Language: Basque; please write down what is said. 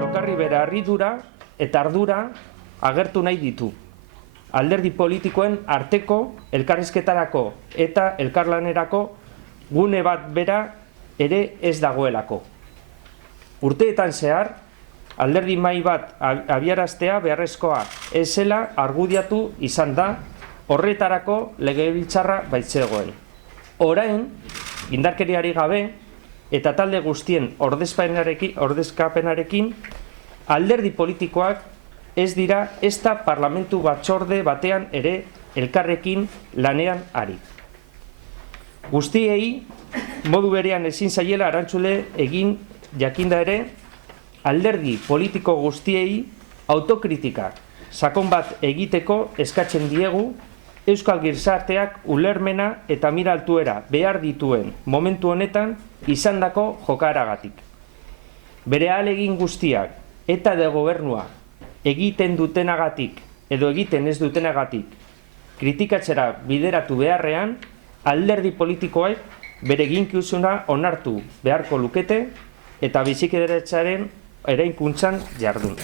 Lokarri bere harridura eta ardura agertu nahi ditu. Alderdi politikoen arteko elkarrizketarako eta elkarlanerako gune bat bera ere ez dagoelako. Urteetan zehar, alderdi mahai bat abiaraztea beharrezkoa ez zela argudiatu izan da, horretarako legebiltzarra baitzegoen. Orain, indarkeriari gabe eta talde guztien ordezkapenarekin, alderdi politikoak ez dira ezta parlamentu batzorde batean ere elkarrekin lanean ari. Guztiei, modu berean ezin zaiela erantzule egin jakinda ere, alderdi politiko guztiei autokritika sakon bat egiteko eskatzen diegu Euskal Gizarteak ulermena eta mira altuera behar dituen momentu honetan izandako jokaeragatik. Bere ahalegin guztiak eta de gobernua egiten dutenagatik edo egiten ez dutenagatik kritikatzera bideratu beharrean, alderdi politikoek bere eginkizuna onartu beharko lukete eta bizikidetzaren eraikuntzan jardun.